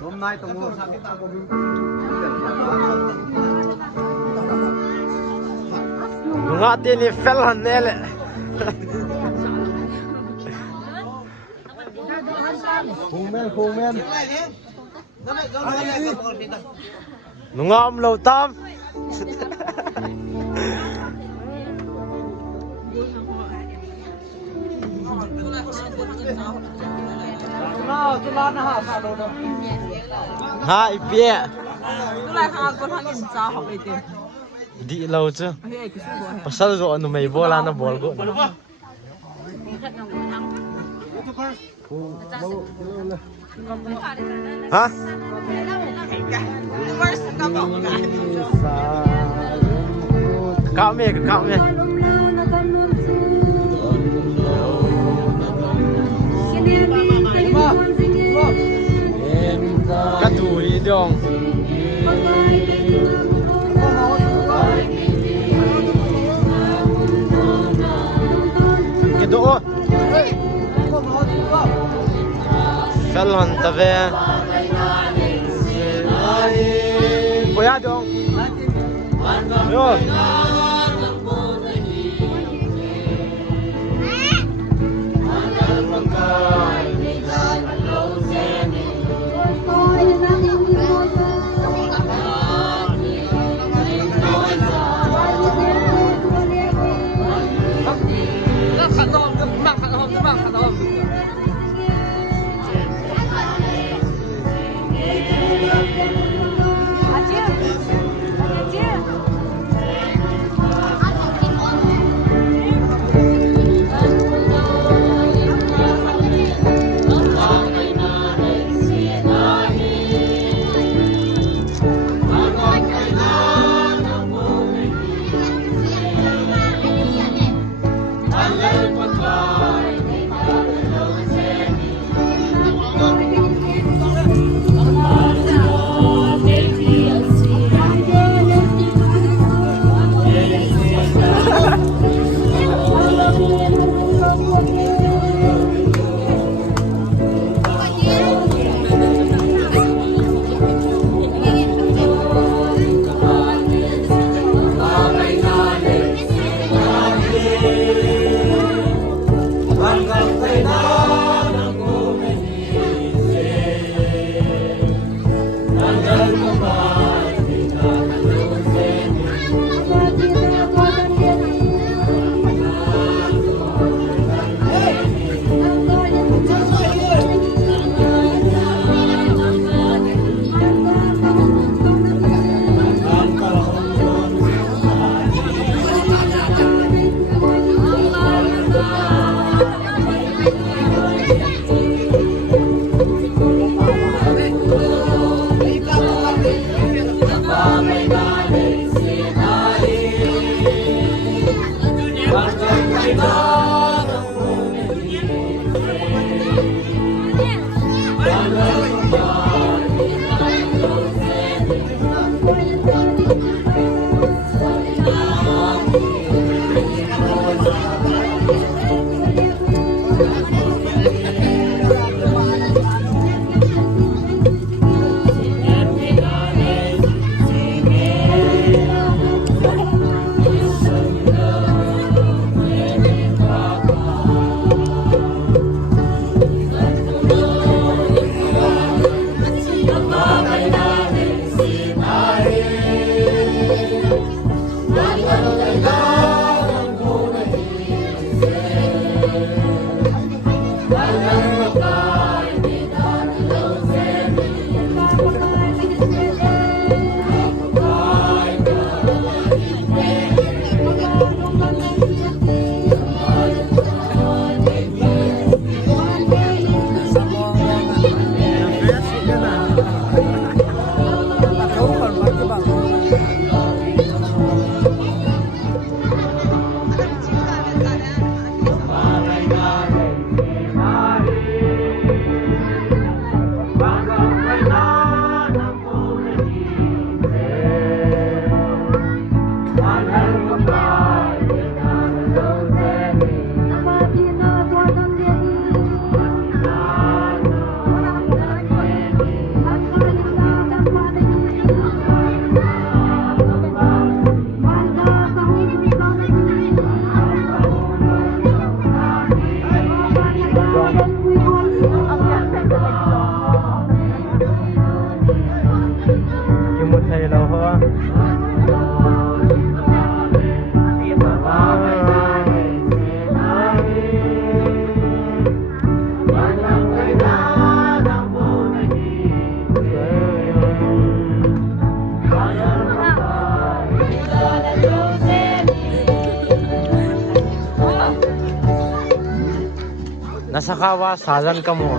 hôm nay tổng hợp sang cái tao có ngã tiền đi phèn hẳn nè lệ khung men nó ngom lâu tam ha ipie lại hàng con hàng nhìn sao học đi tìm đi lâu chứ pasal rồi nó mày bola nó bol go hả cạo mẹ cắt thủ đi dong cái độ Salon ta về Boya dong Yo Nasa kawa, salan ka mo.